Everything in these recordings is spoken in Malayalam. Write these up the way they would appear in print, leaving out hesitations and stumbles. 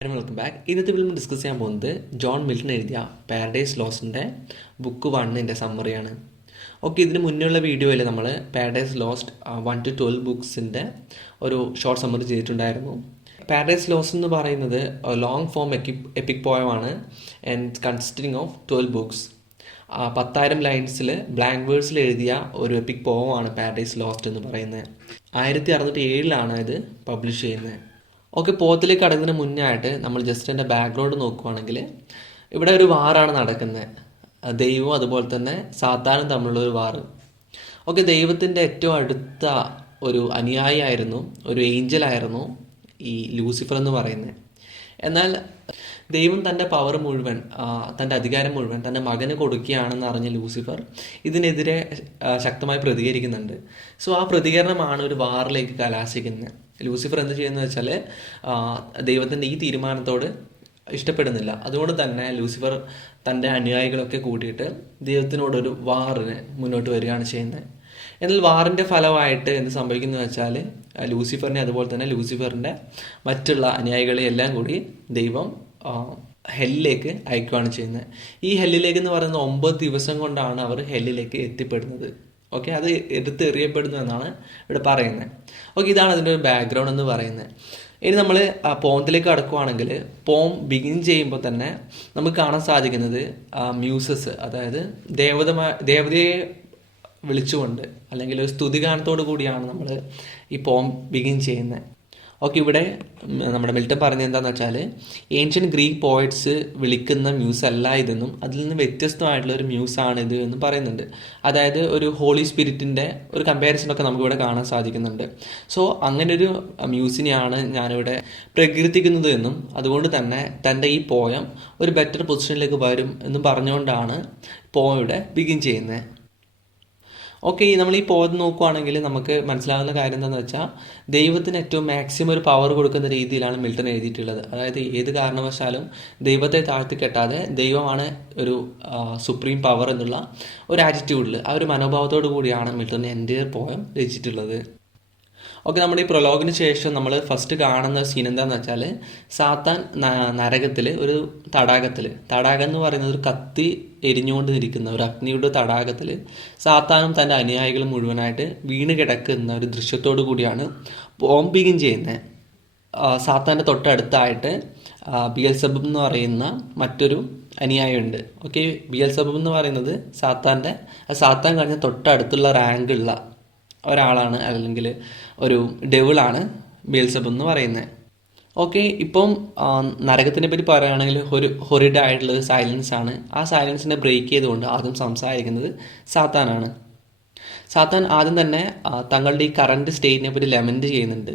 Welcome back. ഇന്നത്തെ ഫിലിം ഡിസ്കസ് ചെയ്യാൻ പോകുന്നത് ജോൺ മിൽട്ടൺ എഴുതിയ പാരഡൈസ് ലോസ്റ്റിൻ്റെ ബുക്ക് 1ൻ്റെ സമ്മറിയാണ്. ഓക്കെ, ഇതിന് മുന്നേയുള്ള വീഡിയോയിൽ നമ്മൾ പാരഡൈസ് ലോസ്റ്റ് 1 to 12 ബുക്സിൻ്റെ ഒരു ഷോർട്ട് സമ്മറി ചെയ്തിട്ടുണ്ടായിരുന്നു. പാരഡൈസ് ലോസ്റ്റ് എന്ന് പറയുന്നത് ലോങ് ഫോം എപ്പിക് പോയമാണ് ആൻഡ് കൺസിസ്റ്റിംഗ് ഓഫ് 12 ബുക്സ്. 10,000 ലൈൻസിൽ ബ്ലാങ്ക് വേഴ്സിൽ എഴുതിയ ഒരു എപ്പിക് പോയമാണ് പാരഡൈസ് ലോസ്റ്റ് എന്ന് പറയുന്നത്. 1607 ഇത് പബ്ലിഷ് ചെയ്യുന്നത്. ഓക്കെ, പോത്തിലേക്ക് കടക്കുന്നതിന് മുന്നേ ആയിട്ട് നമ്മൾ ജസ്റ്റ് എൻ്റെ ബാക്ക്ഗ്രൗണ്ട് നോക്കുവാണെങ്കിൽ ഇവിടെ ഒരു വാറാണ് നടക്കുന്നത്. ദൈവവും അതുപോലെ തന്നെ സാത്താനും തമ്മിലുള്ളൊരു വാറ്. ഓക്കെ, ദൈവത്തിൻ്റെ ഏറ്റവും അടുത്ത ഒരു അനുയായി ആയിരുന്നു, ഒരു ഏഞ്ചലായിരുന്നു ഈ ലൂസിഫർ എന്ന് പറയുന്നത്. എന്നാൽ ദൈവം തൻ്റെ പവർ മുഴുവൻ, തൻ്റെ അധികാരം മുഴുവൻ തൻ്റെ മകന് കൊടുക്കുകയാണെന്ന് അറിഞ്ഞ ലൂസിഫർ ഇതിനെതിരെ ശക്തമായി പ്രതികരിക്കുന്നുണ്ട്. സോ ആ പ്രതികരണമാണ് ഒരു വാറിലേക്ക് കലാശിക്കുന്നത്. ലൂസിഫർ എന്ത് ചെയ്യുന്നത് വെച്ചാൽ ദൈവത്തിൻ്റെ ഈ തീരുമാനത്തോട് ഇഷ്ടപ്പെടുന്നില്ല. അതുകൊണ്ട് തന്നെ ലൂസിഫർ തൻ്റെ അനുയായികളൊക്കെ കൂട്ടിയിട്ട് ദൈവത്തിനോടൊരു വാറിന് മുന്നോട്ട് വരികയാണ് ചെയ്യുന്നത്. എന്നാൽ വാറിൻ്റെ ഫലമായിട്ട് എന്ത് സംഭവിക്കുന്നു വെച്ചാൽ ലൂസിഫറിനെ അതുപോലെ തന്നെ ലൂസിഫറിൻ്റെ മറ്റുള്ള അനുയായികളെ എല്ലാം കൂടി ദൈവം ഹെല്ലിലേക്ക് അയക്കുകയാണ് ചെയ്യുന്നത്. ഈ ഹെല്ലിലേക്ക് എന്ന് പറയുന്നത് 9 ദിവസം കൊണ്ടാണ് അവർ ഹെല്ലിലേക്ക് എത്തിപ്പെടുന്നത്. ഓക്കെ, അത് എടുത്തെറിയപ്പെടുന്നു എന്നാണ് ഇവിടെ പറയുന്നത്. ഓക്കെ, ഇതാണ് അതിൻ്റെ ഒരു ബാക്ക്ഗ്രൗണ്ട് എന്ന് പറയുന്നത്. ഇനി നമ്മൾ പോംത്തിലേക്ക് കടക്കുകയാണെങ്കിൽ ബിഗിൻ ചെയ്യുമ്പോൾ തന്നെ നമുക്ക് കാണാൻ സാധിക്കുന്നത് മ്യൂസസ്, അതായത് ദേവതയെ വിളിച്ചുകൊണ്ട് അല്ലെങ്കിൽ ഒരു സ്തുതിഗാനത്തോടു കൂടിയാണ് നമ്മൾ ഈ ബിഗിൻ ചെയ്യുന്നത്. ഓക്കെ, ഇവിടെ നമ്മുടെ മിൽട്ടൺ പറഞ്ഞത് എന്താണെന്ന് വെച്ചാൽ ഏൻഷ്യൻ ഗ്രീക്ക് പോയറ്റ്സ് വിളിക്കുന്ന മ്യൂസ് അല്ല ഇതെന്നും അതിൽ നിന്ന് വ്യത്യസ്തമായിട്ടുള്ള ഒരു മ്യൂസാണ് ഇത് എന്നും പറയുന്നുണ്ട്. അതായത് ഒരു ഹോളി സ്പിരിറ്റിൻ്റെ ഒരു കമ്പാരിസണൊക്കെ നമുക്കിവിടെ കാണാൻ സാധിക്കുന്നുണ്ട്. സോ അങ്ങനൊരു മ്യൂസിനെയാണ് ഞാനിവിടെ പ്രകീർത്തിക്കുന്നത് എന്നും അതുകൊണ്ട് തന്നെ തൻ്റെ ഈ പോയം ഒരു ബെറ്റർ പൊസിഷനിലേക്ക് വരും എന്നും പറഞ്ഞുകൊണ്ടാണ് ഇവിടെ ബിഗിൻ ചെയ്യുന്നത്. ഓക്കെ, നമ്മൾ ഈ പോയത് നോക്കുകയാണെങ്കിൽ നമുക്ക് മനസ്സിലാവുന്ന കാര്യം എന്താണെന്ന് വെച്ചാൽ ദൈവത്തിന് ഏറ്റവും മാക്സിമം ഒരു പവർ കൊടുക്കുന്ന രീതിയിലാണ് മിൽട്ടൺ എഴുതിയിട്ടുള്ളത്. അതായത് ഏത് കാരണവശാലും ദൈവത്തെ താഴ്ത്തി കെട്ടാതെ ദൈവമാണ് ഒരു സുപ്രീം പവർ എന്നുള്ള ഒരു ആറ്റിറ്റ്യൂഡിൽ, ആ ഒരു മനോഭാവത്തോടു കൂടിയാണ് മിൽട്ടൺ എൻ്റെ പോയം രചിച്ചിട്ടുള്ളത്. ഓക്കെ, നമ്മുടെ ഈ പ്രൊലോഗിന് ശേഷം നമ്മൾ ഫസ്റ്റ് കാണുന്ന സീൻ എന്താണെന്ന് വെച്ചാൽ സാത്താൻ നരകത്തിൽ ഒരു തടാകം എന്ന് പറയുന്നത് ഒരു കത്തി എരിഞ്ഞുകൊണ്ട് ഇരിക്കുന്ന ഒരു അഗ്നിയുടെ തടാകത്തിൽ സാത്താനും തൻ്റെ അനുയായികളും മുഴുവനായിട്ട് വീണ് കിടക്കുന്ന ഒരു ദൃശ്യത്തോടു കൂടിയാണ് ബിഗിൻ ചെയ്യുന്നത്. സാത്താൻ്റെ തൊട്ടടുത്തായിട്ട് ബിയൽസബൂബ് എന്ന് പറയുന്ന മറ്റൊരു അനുയായിയുണ്ട്. ഓക്കെ, ബിയൽസബൂബ് എന്ന് പറയുന്നത് സാത്താൻ കഴിഞ്ഞ തൊട്ടടുത്തുള്ള റാങ്കുള്ള ഒരാളാണ്, അല്ലെങ്കിൽ ഒരു ഡെവിളാണ് ബിയൽസബൂബ് എന്ന് പറയുന്നത്. ഓക്കെ, ഇപ്പം നരകത്തിനെ പറ്റി പറയുകയാണെങ്കിൽ ഒരു ഹൊറിഡ് ആയിട്ടുള്ളത് സൈലൻസ് ആണ്. ആ സൈലൻസിനെ ബ്രേക്ക് ചെയ്തുകൊണ്ട് ആദ്യം സംസാരിക്കുന്നത് സാത്താനാണ്. സാത്താൻ ആദ്യം തന്നെ തങ്ങളുടെ ഈ കറണ്ട് സ്റ്റേറ്റിനെ പറ്റി ലെമൻറ്റ് ചെയ്യുന്നുണ്ട്.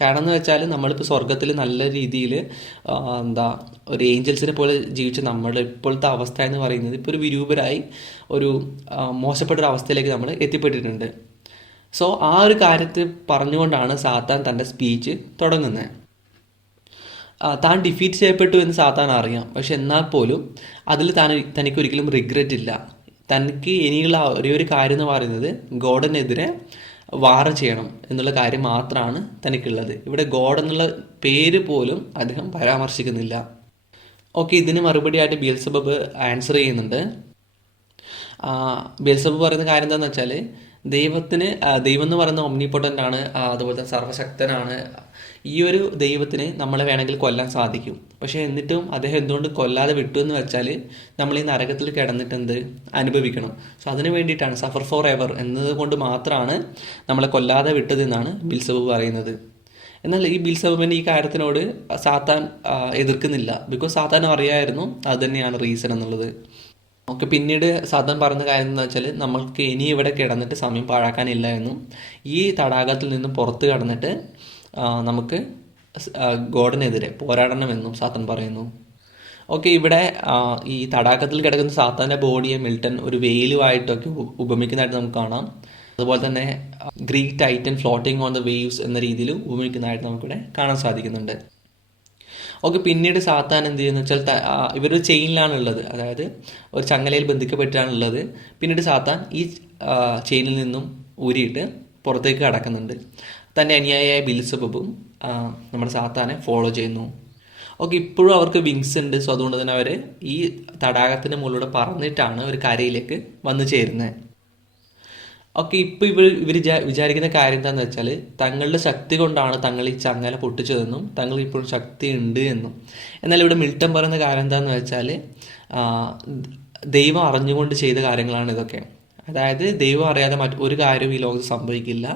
കാരണം എന്ന് വെച്ചാൽ നമ്മളിപ്പോൾ സ്വർഗത്തിൽ നല്ല രീതിയിൽ ഒരു ഏഞ്ചൽസിനെ പോലെ ജീവിച്ച നമ്മുടെ ഇപ്പോഴത്തെ അവസ്ഥ എന്ന് പറയുന്നത് ഇപ്പോൾ ഒരു വിരൂപരായി ഒരു മോശപ്പെട്ടൊരു അവസ്ഥയിലേക്ക് നമ്മൾ എത്തിപ്പെട്ടിട്ടുണ്ട്. സോ ആ ഒരു കാര്യത്തിൽ പറഞ്ഞുകൊണ്ടാണ് സാത്താൻ തൻ്റെ സ്പീച്ച് തുടങ്ങുന്നത്. താൻ ഡിഫീറ്റ് ചെയ്യപ്പെട്ടു എന്ന് സാത്താൻ അറിയാം, പക്ഷെ എന്നാൽ പോലും അതിൽ തനിക്കൊരിക്കലും റിഗ്രറ്റ് ഇല്ല. തനിക്ക് ഇനിയുള്ള ഒരേ ഒരു കാര്യം എന്ന് പറയുന്നത് ഗോഡിനെതിരെ വാർ ചെയ്യണം എന്നുള്ള കാര്യം മാത്രമാണ് തനിക്കുള്ളത്. ഇവിടെ ഗോഡ് എന്നുള്ള പേര് പോലും അദ്ദേഹം പരാമർശിക്കുന്നില്ല. ഓക്കെ, ഇതിന് മറുപടിയായിട്ട് ബിയൽസബൂബ് ആൻസർ ചെയ്യുന്നുണ്ട്. ബിയൽസബൂബ് പറയുന്ന കാര്യം എന്താണെന്ന് വെച്ചാൽ ദൈവം എന്ന് പറയുന്ന ഒമ്നിപൊട്ടൻ്റ് ആണ്, അതുപോലെ തന്നെ സർവശക്തനാണ്. ഈ ഒരു ദൈവത്തിന് നമ്മളെ വേണമെങ്കിൽ കൊല്ലാൻ സാധിക്കും. പക്ഷേ എന്നിട്ടും അദ്ദേഹം എന്തുകൊണ്ട് കൊല്ലാതെ വിട്ടു എന്ന് വെച്ചാൽ നമ്മൾ ഈ നരകത്തിൽ കിടന്നിട്ട് അനുഭവിക്കണം. സോ അതിന് വേണ്ടിയിട്ടാണ് സഫർ ഫോർ എവർ എന്നതുകൊണ്ട് മാത്രമാണ് നമ്മളെ കൊല്ലാതെ വിട്ടതെന്നാണ് ബിയൽസബൂബ് പറയുന്നത്. എന്നാൽ ഈ ബിയൽസബൂബിൻ്റെ ഈ കാര്യത്തിനോട് സാത്താൻ എതിർക്കുന്നില്ല. ബിക്കോസ് സാത്താൻ അറിയായിരുന്നു അത് തന്നെയാണ് റീസൺ എന്നുള്ളത്. ഓക്കെ, പിന്നീട് സാത്താൻ പറയുന്ന കാര്യം എന്താണെന്ന് വെച്ചാൽ നമ്മൾക്ക് ഇനി ഇവിടെ കിടന്നിട്ട് സമയം പാഴാക്കാനില്ല എന്നും ഈ തടാകത്തിൽ നിന്നും പുറത്ത് കടന്നിട്ട് നമുക്ക് ഗോഡിനെതിരെ പോരാടണമെന്നും സാത്താൻ പറയുന്നു. ഓക്കെ, ഇവിടെ ഈ തടാകത്തിൽ കിടക്കുന്ന സാത്താൻ്റെ ബോഡിയെ മിൽട്ടൺ ഒരു വെയിലുമായിട്ടൊക്കെ ഉപമിക്കുന്നതായിട്ട് നമുക്ക് കാണാം. അതുപോലെ തന്നെ Greek Titan floating on the waves എന്ന രീതിയിൽ ഉപമിക്കുന്നതായിട്ട് നമുക്കിവിടെ കാണാൻ സാധിക്കുന്നുണ്ട്. ഓക്കെ, പിന്നീട് സാത്താൻ എന്ത് ചെയ്യുന്നു വെച്ചാൽ ഇവരൊരു ചെയിനിലാണുള്ളത്, അതായത് ഒരു ചങ്ങലയിൽ ബന്ധിക്കപ്പെട്ടാണുള്ളത്. പിന്നീട് സാത്താൻ ഈ ചെയിനിൽ നിന്നും ഊരിയിട്ട് പുറത്തേക്ക് കടക്കുന്നുണ്ട്. തൻ്റെ അനുയായിയായ ബിയൽസബൂബും നമ്മുടെ സാത്താനെ ഫോളോ ചെയ്യുന്നു. ഓക്കെ, ഇപ്പോഴും അവർക്ക് വിങ്സ് ഉണ്ട്. സോ അതുകൊണ്ട് തന്നെ അവർ ഈ തടാകത്തിൻ്റെ മുകളിലൂടെ പറന്നിട്ടാണ് ഒരു കരയിലേക്ക് വന്നു ചേരുന്നത്. ഓക്കെ, ഇപ്പോൾ ഇവർ വിചാരിക്കുന്ന കാര്യം എന്താണെന്ന് വെച്ചാൽ തങ്ങളുടെ ശക്തി കൊണ്ടാണ് തങ്ങൾ ഈ ചങ്ങല പൊട്ടിച്ചതെന്നും തങ്ങൾ ഇപ്പോഴും ശക്തി ഉണ്ട് എന്നും. എന്നാൽ ഇവിടെ മിൽട്ടൺ പറയുന്ന കാര്യം എന്താണെന്ന് വെച്ചാൽ ദൈവം അറിഞ്ഞുകൊണ്ട് ചെയ്ത കാര്യങ്ങളാണ് ഇതൊക്കെ. അതായത് ദൈവം അറിയാതെ ഒരു കാര്യവും ഈ ലോകത്ത് സംഭവിക്കില്ല.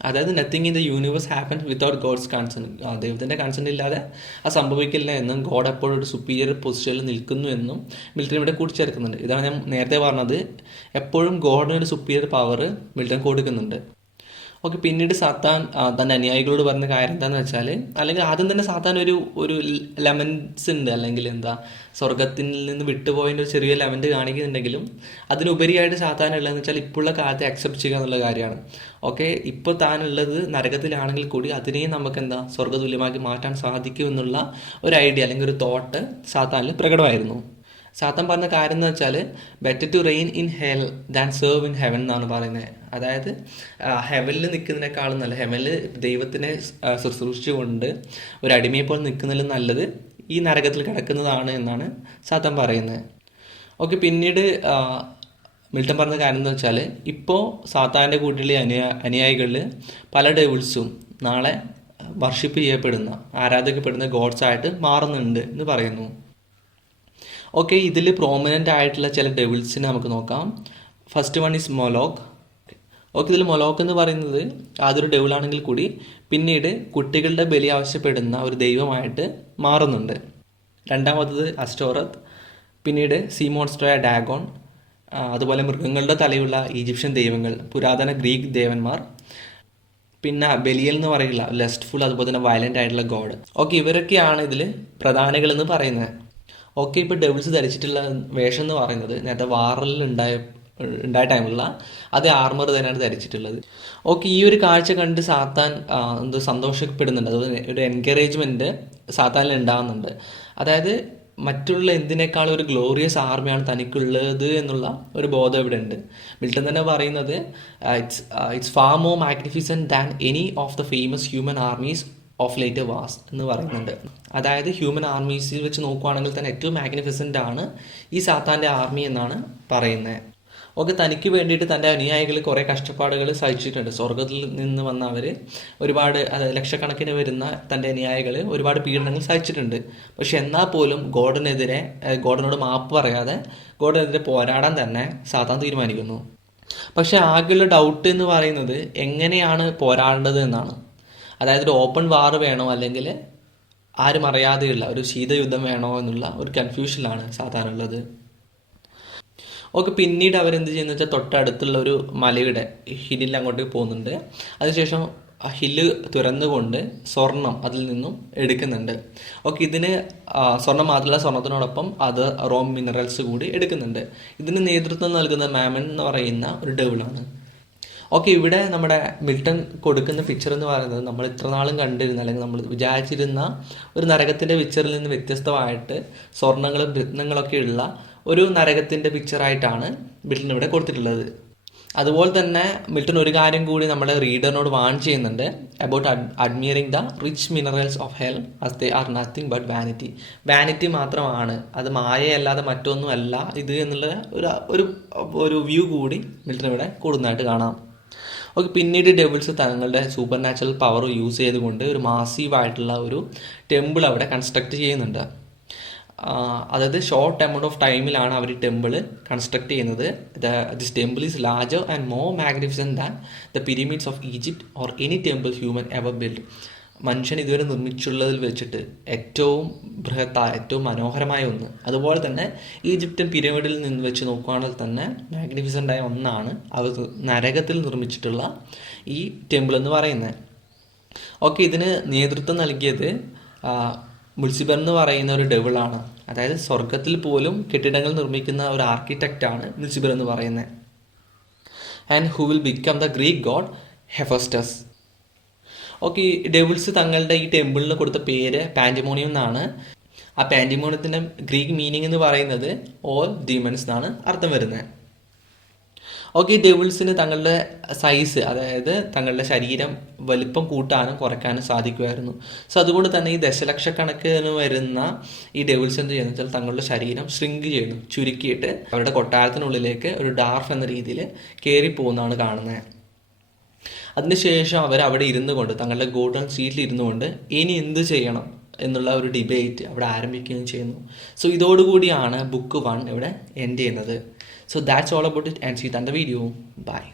അതായത് nothing in the universe happens without God's concern. ദൈവത്തിൻ്റെ കൺസേൺ ഇല്ലാതെ അത് സംഭവിക്കില്ല എന്നും ഗോഡ് എപ്പോഴും ഒരു സുപ്പീരിയർ പൊസിഷനിൽ നിൽക്കുന്നു എന്നും മിൽട്ടൺ ഇവിടെ കൂട്ടിച്ചേർക്കുന്നുണ്ട്. ഇതാണ് ഞാൻ നേരത്തെ പറഞ്ഞത്, എപ്പോഴും ഗോഡിനൊരു സുപ്പീരിയർ പവർ മിൽട്ടൺ കൊടുക്കുന്നുണ്ട്. ഓക്കെ, പിന്നീട് സാത്താൻ തൻ്റെ അനുയായികളോട് പറഞ്ഞ കാര്യം എന്താണെന്ന് വെച്ചാൽ, അല്ലെങ്കിൽ ആദ്യം തന്നെ സാത്താൻ ഒരു ലെമൻസ് ഉണ്ട്, അല്ലെങ്കിൽ സ്വർഗത്തിൽ നിന്ന് വിട്ടുപോയതിൻ്റെ ഒരു ചെറിയ ലെമൻറ്റ് കാണിക്കുന്നുണ്ടെങ്കിലും അതിനുപരിയായിട്ട് സാത്താനുള്ളതെന്ന് വെച്ചാൽ ഇപ്പോഴുള്ള കാലത്തെ അക്സെപ്റ്റ് ചെയ്യുക എന്നുള്ള കാര്യമാണ്. ഓക്കെ, ഇപ്പോൾ താനുള്ളത് നരകത്തിലാണെങ്കിൽ കൂടി അതിനെയും നമുക്ക് സ്വർഗ്ഗതുല്യമാക്കി മാറ്റാൻ സാധിക്കും എന്നുള്ള ഒരു ഐഡിയ അല്ലെങ്കിൽ ഒരു തോട്ട് സാത്താനിൽ പ്രകടമായിരുന്നു. സാത്താൻ പറഞ്ഞ കാര്യം എന്ന് വെച്ചാൽ better to reign in hell than serve in heaven എന്നാണ് പറയുന്നത്. അതായത് ഹെവനിൽ നിൽക്കുന്നതിനേക്കാളും നല്ല, ഹെവനിൽ ദൈവത്തിനെ ശുശ്രൂഷിച്ചുകൊണ്ട് ഒരു അടിമയെ പോലെ നിൽക്കുന്നതിലും നല്ലത് ഈ നരകത്തിൽ കിടക്കുന്നതാണ് എന്നാണ് സാത്താൻ പറയുന്നത്. ഓക്കെ, പിന്നീട് മിൽട്ടൺ പറഞ്ഞ കാര്യം എന്ന് വെച്ചാൽ ഇപ്പോൾ സാത്താൻ്റെ കൂട്ടിലെ അനുയായികളിൽ പല ഡെവിൾസും നാളെ വർഷിപ്പ് ചെയ്യപ്പെടുന്ന, ആരാധിക്കപ്പെടുന്ന ഗോഡ്സായിട്ട് മാറുന്നുണ്ട് എന്ന് പറയുന്നു. ഓക്കെ, ഇതിൽ പ്രോമിനൻ്റ് ആയിട്ടുള്ള ചില ഡെവിൾസിനെ നമുക്ക് നോക്കാം. First one is Moloch. Okay, ഇതിൽ മൊലോക്ക് എന്ന് പറയുന്നത് അതൊരു ഡെവിളാണെങ്കിൽ കൂടി പിന്നീട് കുട്ടികളുടെ ബലി ആവശ്യപ്പെടുന്ന ഒരു ദൈവമായിട്ട് മാറുന്നുണ്ട്. രണ്ടാമത്തത് അസ്റ്റോറത്ത്, പിന്നീഡ് സീ മോൺസ്റ്ററായ ഡാഗോൺ, അതുപോലെ മൃഗങ്ങളുടെ തലയുള്ള ഈജിപ്ഷ്യൻ ദൈവങ്ങൾ, പുരാതന ഗ്രീക്ക് ദേവന്മാർ, പിന്നെ ബെലിയൽ എന്ന് പറയുക ലസ്റ്റ്ഫുൾ, അതുപോലെ തന്നെ വയലൻ്റ് ആയിട്ടുള്ള ഗോഡ്. ഓക്കെ, ഇവരൊക്കെയാണ് ഇതിൽ പ്രധാനികളെന്ന് പറയുന്നത്. ഓക്കെ, ഇപ്പോൾ ഡെവിൾസ് ധരിച്ചിട്ടുള്ള വേഷം എന്ന് പറയുന്നത് നേരത്തെ വാറിൽ ഉണ്ടായ ടൈമുള്ള അതേ ആർമർ തന്നെയാണ് ധരിച്ചിട്ടുള്ളത്. ഓക്കെ, ഈ ഒരു കാഴ്ച കണ്ട് സാത്താൻ സന്തോഷപ്പെടുന്നുണ്ട്. അതുപോലെ ഒരു എൻകറേജ്മെൻറ്റ് സാത്താനിൽ ഉണ്ടാകുന്നുണ്ട്. അതായത് മറ്റുള്ള എന്തിനേക്കാളും ഒരു ഗ്ലോറിയസ് ആർമിയാണ് തനിക്കുള്ളത് എന്നുള്ള ഒരു ബോധം ഇവിടെ ഉണ്ട്. മിൽട്ടൺ തന്നെ പറയുന്നത് it's far more magnificent than any of the famous human armies of later was എന്ന് പറയുന്നുണ്ട്. അതായത് ഹ്യൂമൻ ആർമീസിൽ വെച്ച് നോക്കുകയാണെങ്കിൽ തന്നെ ഏറ്റവും മാഗ്നിഫിസൻ്റ് ആണ് ഈ സാത്താൻ്റെ ആർമി എന്നാണ് പറയുന്നത്. ഓക്കെ, തനിക്ക് വേണ്ടിയിട്ട് തൻ്റെ അനുയായികൾ കുറേ കഷ്ടപ്പാടുകൾ സഹിച്ചിട്ടുണ്ട്. സ്വർഗത്തിൽ നിന്ന് വന്ന അവർ ഒരുപാട് ലക്ഷക്കണക്കിന് വരുന്ന തൻ്റെ അനുയായികൾ ഒരുപാട് പീഡനങ്ങൾ സഹിച്ചിട്ടുണ്ട്. പക്ഷെ എന്നാൽ പോലും ഗോഡിനോട് മാപ്പ് പറയാതെ ഗോഡിനെതിരെ പോരാടാൻ തന്നെ സാത്താൻ തീരുമാനിക്കുന്നു. പക്ഷെ ആകെയുള്ള ഡൗട്ട് എന്ന് പറയുന്നത് എങ്ങനെയാണ് പോരാടേണ്ടത് എന്നാണ്. അതായത് ഒരു ഓപ്പൺ വാർ വേണോ അല്ലെങ്കിൽ ആരും അറിയാതെയുള്ള ഒരു ശീതയുദ്ധം വേണോ എന്നുള്ള ഒരു കൺഫ്യൂഷനിലാണ് സാധാരണ ഉള്ളത്. ഓക്കെ, പിന്നീട് അവരെന്ത് ചെയ്യുന്ന വെച്ചാൽ തൊട്ടടുത്തുള്ള ഒരു മലയുടെ ഹില്ലിൽ അങ്ങോട്ടേക്ക് പോകുന്നുണ്ട്. അതിനുശേഷം ആ ഹില്ല് തുറന്നുകൊണ്ട് സ്വർണം അതിൽ നിന്നും എടുക്കുന്നുണ്ട്. ഓക്കെ, ഇതിന് സ്വർണം മാത്രമല്ല, സ്വർണത്തിനോടൊപ്പം അത് റോ മിനറൽസ് കൂടി എടുക്കുന്നുണ്ട്. ഇതിന് നേതൃത്വം നൽകുന്ന മാമൻ എന്ന് പറയുന്ന ഒരു ഡെവിളാണ്. ഓക്കെ, ഇവിടെ നമ്മുടെ മിൽട്ടൺ കൊടുക്കുന്ന പിക്ചർ എന്ന് പറയുന്നത് നമ്മൾ ഇത്ര നാളും കണ്ടിരുന്ന അല്ലെങ്കിൽ നമ്മൾ വിചാരിച്ചിരുന്ന ഒരു നരകത്തിൻ്റെ പിക്ചറിൽ നിന്ന് വ്യത്യസ്തമായിട്ട് സ്വർണ്ണങ്ങളും രത്നങ്ങളൊക്കെ ഉള്ള ഒരു നരകത്തിൻ്റെ പിക്ചറായിട്ടാണ് മിൽട്ടൺ ഇവിടെ കൊടുത്തിട്ടുള്ളത്. അതുപോലെ തന്നെ മിൽട്ടൺ ഒരു കാര്യം കൂടി നമ്മുടെ റീഡറിനോട് വാൺ ചെയ്യുന്നുണ്ട്, about admiring the rich minerals of hell as they are nothing but vanity. Vanity മാത്രമാണ്, അത് മായയല്ലാതെ മറ്റൊന്നും അല്ല ഇത് എന്നുള്ള ഒരു വ്യൂ കൂടി മിൽട്ടൺ ഇവിടെ കൂടുന്നതായിട്ട് കാണാം. ഓക്കെ, പിന്നീട് ഡെവിൾസ് തങ്ങളുടെ സൂപ്പർ നാച്ചുറൽ പവർ യൂസ് ചെയ്തുകൊണ്ട് ഒരു മാസീവായിട്ടുള്ള ഒരു ടെമ്പിൾ അവിടെ കൺസ്ട്രക്ട് ചെയ്യുന്നുണ്ട്. അതായത് ഷോർട്ട് എമൗണ്ട് ഓഫ് ടൈമിലാണ് അവർ ഈ ടെമ്പിൾ കൺസ്ട്രക്ട് ചെയ്യുന്നത്. This temple is larger and more magnificent than the pyramids of Egypt or any temple human ever build. മനുഷ്യൻ ഇതുവരെ നിർമ്മിച്ചുള്ളതിൽ വെച്ചിട്ട് ഏറ്റവും ബൃഹത്തായ, ഏറ്റവും മനോഹരമായ ഒന്ന്. അതുപോലെ തന്നെ ഈജിപ്ഷ്യൻ പിരമിഡിൽ നിന്ന് വെച്ച് നോക്കുകയാണെങ്കിൽ തന്നെ മാഗ്നിഫിസൻ്റായ ഒന്നാണ് അവർ നരകത്തിൽ നിർമ്മിച്ചിട്ടുള്ള ഈ ടെമ്പിൾ എന്ന് പറയുന്നത്. ഓക്കെ, ഇതിന് നേതൃത്വം നൽകിയത് മുൾസിബർ എന്ന് പറയുന്ന ഒരു ഡെവിളാണ്. അതായത് സ്വർഗത്തിൽ പോലും കെട്ടിടങ്ങൾ നിർമ്മിക്കുന്ന ഒരു ആർക്കിടെക്റ്റാണ് മുൾസിബർ എന്ന് പറയുന്നത്. And who will become the Greek god Hephaestus. Okay, devils തങ്ങളുടെ ഈ ടെമ്പിളിന് കൊടുത്ത പേര് പാൻഡമോണിയം എന്നാണ്. ആ പാൻഡമോണിയത്തിൻ്റെ ഗ്രീക്ക് മീനിങ് എന്ന് പറയുന്നത് ഓൾ ഡീമൺസ് എന്നാണ് അർത്ഥം വരുന്നത്. ഓക്കെ, ഡെവിൾസിന് തങ്ങളുടെ സൈസ്, അതായത് തങ്ങളുടെ ശരീരം വലിപ്പം കൂട്ടാനും കുറയ്ക്കാനും സാധിക്കുമായിരുന്നു. സോ അതുകൊണ്ട് തന്നെ ഈ ദശലക്ഷക്കണക്കിന് വരുന്ന ഈ ഡെവിൾസ് എന്ത് ചെയ്യുന്നത് വെച്ചാൽ തങ്ങളുടെ ശരീരം ഷ്രിങ്ക് ചെയ്യുന്നു, ചുരുക്കിയിട്ട് അവരുടെ കൊട്ടാരത്തിനുള്ളിലേക്ക് ഒരു ഡാർഫ് എന്ന രീതിയിൽ കയറി പോകുന്നതാണ് കാണുന്നത്. അതിനുശേഷം അവർ അവിടെ ഇരുന്നു കൊണ്ട്, തങ്ങളുടെ ഗോൾഡൻ സീറ്റിൽ ഇരുന്നു കൊണ്ട് ഇനി എന്ത് ചെയ്യണം എന്നുള്ള ഒരു ഡിബേറ്റ് അവിടെ ആരംഭിക്കുകയും ചെയ്യുന്നു. സോ ഇതോടുകൂടിയാണ് ബുക്ക് 1 ഇവിടെ എൻഡ് ചെയ്യുന്നത്. So that's all about it, and see you in the video. Bye.